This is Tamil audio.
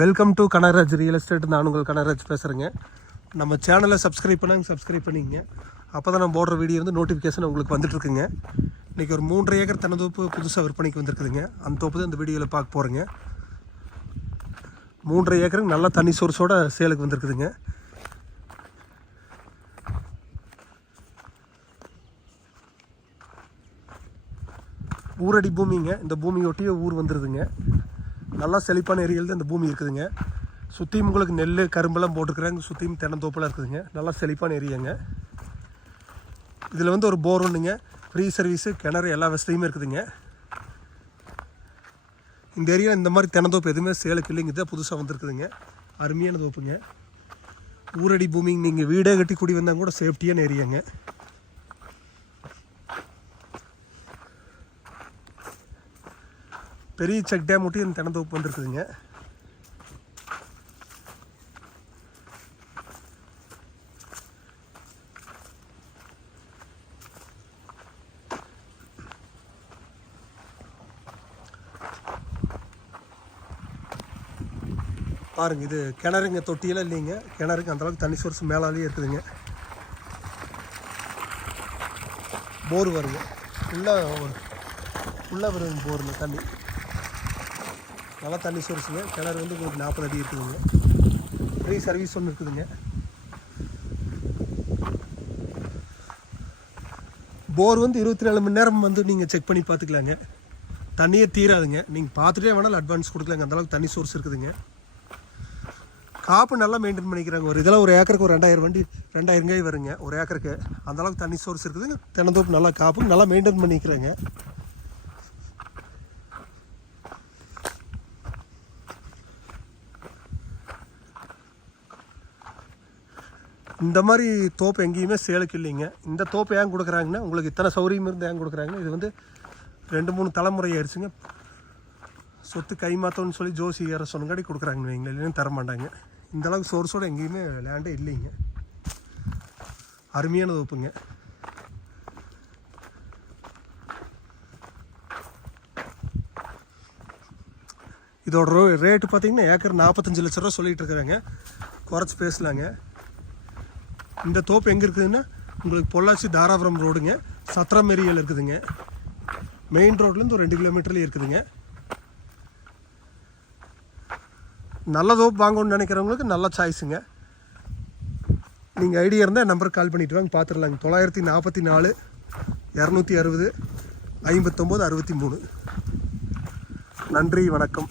Welcome to Kanagaraj real estate நான் உங்கள் கனகராஜ் பேசுகிறேங்க நம்ம சேனலை சப்ஸ்கிரைப் பண்ணாங்க சப்ஸ்கிரைப் பண்ணிங்க. அப்போ தான் நம்ம போடுற வீடியோ வந்து நோட்டிஃபிகேஷன் உங்களுக்கு வந்துட்டுருக்குங்க இன்றைக்கி ஒரு மூன்றரை ஏக்கர் தனதோப்பு புதுசாக விற்பனைக்கு வந்திருக்குதுங்க. அந்த தோப்பு தான் இந்த வீடியோவில் பார்க்க போகிறேங்க மூன்றரை ஏக்கருக்கு நல்ல தண்ணி சோர்ஸோட சேலுக்கு வந்திருக்குதுங்க. ஊரடி பூமிங்க. இந்த பூமியொட்டியே ஊர் வந்துடுதுங்க நல்லா செழிப்பான ஏரியாவில் தான் இந்த பூமி இருக்குதுங்க. சுற்றியும் உங்களுக்கு நெல் கரும்பெல்லாம் போட்டுருக்குறாங்க சுற்றியும் தென்னந்தோப்பெல்லாம் இருக்குதுங்க. நல்லா செழிப்பான ஏரியாங்க. இதில் வந்து ஒரு போர் ஒன்றுங்க ஃப்ரீ சர்வீஸு கிணறு எல்லா வசதியுமே இருக்குதுங்க. இந்த ஏரியாவில் இந்த மாதிரி தென்னந்தோப்பு எதுவுமே சேலுக்கு இல்லைங்க. தான் புதுசாக வந்திருக்குதுங்க. அருமையான தோப்புங்க. ஊரடி பூமிங்க. நீங்கள் வீடே கட்டி குடி வந்தால் கூட சேஃப்டியான ஏரியாங்க. பெரிய செக் டேம் ஒட்டி இந்த தென்னந்தோப்பு வந்துருக்குதுங்க. பாருங்க இது கிணறுங்க தொட்டியெல்லாம் இல்லைங்க. கிணறுங்க அந்தளவுக்கு தண்ணி சோர்ஸ் மேலாலேயே இருக்குதுங்க. போர் வருங்க ஃபுல்லாக உள்ளே வருங்க போருங்க தண்ணி. நல்லா தண்ணி சோர்ஸுங்க கிணறு வந்து உங்களுக்கு நாற்பது அடி இருக்குதுங்க. ஃப்ரீ சர்வீஸ் ஒன்று இருக்குதுங்க. போர் வந்து இருபத்தி நாலு மணி நேரம் வந்து நீங்கள் செக் பண்ணி பார்த்துக்கலாங்க. தண்ணியே தீராதுங்க. நீங்கள் பார்த்துட்டே வேணாலும் அட்வான்ஸ் கொடுக்கலாங்க. அந்தளவுக்கு தண்ணி சோர்ஸ் இருக்குதுங்க. காப்பு நல்லா மெயின்டைன் பண்ணிக்கிறாங்க. ஒரு இதெல்லாம் ஒரு ஏக்கருக்கு ஒரு ரெண்டாயிரம் வண்டி ரெண்டாயிரம் காய் வருங்க. ஒரு ஏக்கருக்கு அந்தளவுக்கு தண்ணி சோர்ஸ் இருக்குதுங்க. தினந்தோப்பு நல்லா காப்பு நல்லா மெயின்டைன் பண்ணிக்கிறாங்க. இந்த மாதிரி தோப்பு எங்கேயுமே சேலுக்கு இல்லைங்க. இந்த தோப்பு ஏன் கொடுக்குறாங்கன்னா உங்களுக்கு இத்தனை சௌரியம் இருந்து ஏன் கொடுக்குறாங்கன்னா இது வந்து ரெண்டு மூணு தலைமுறை ஆயிடுச்சுங்க. சொத்து கை மாற்றோன்னு சொல்லி ஜோசி ஏற சொன்னங்காடி கொடுக்குறாங்கன்னு வைங்களேன் இல்லைன்னு தர மாட்டாங்க. இந்தளவுக்கு சோர்ஸோடு எங்கேயுமே லேண்டே இல்லைங்க. அருமையான தோப்புங்க. இதோட ரோ ரேட்டு பார்த்தீங்கன்னா ஏக்கர் நாற்பத்தஞ்சு லட்ச ரூபா சொல்லிகிட்டு இருக்கிறாங்க. குறைச்சி பேசலாங்க. இந்த தோப்பு எங்கே இருக்குதுன்னா உங்களுக்கு பொள்ளாச்சி தாராபுரம் ரோடுங்க. சத்திரம் ஏரியாவில் இருக்குதுங்க. மெயின் ரோட்லேருந்து ஒரு ரெண்டு கிலோமீட்டர்லேயே இருக்குதுங்க. நல்ல தோப்பு வாங்கணும்னு நினைக்கிறவங்களுக்கு நல்ல சாய்ஸுங்க நீங்கள் ஐடியா இருந்தால் நம்பருக்கு கால் பண்ணிவிட்டு வாங்க பார்த்துடலாங்க தொள்ளாயிரத்தி நாற்பத்தி நாலு இரநூத்தி அறுபது ஐம்பத்தொம்போது அறுபத்தி மூணு. நன்றி வணக்கம்.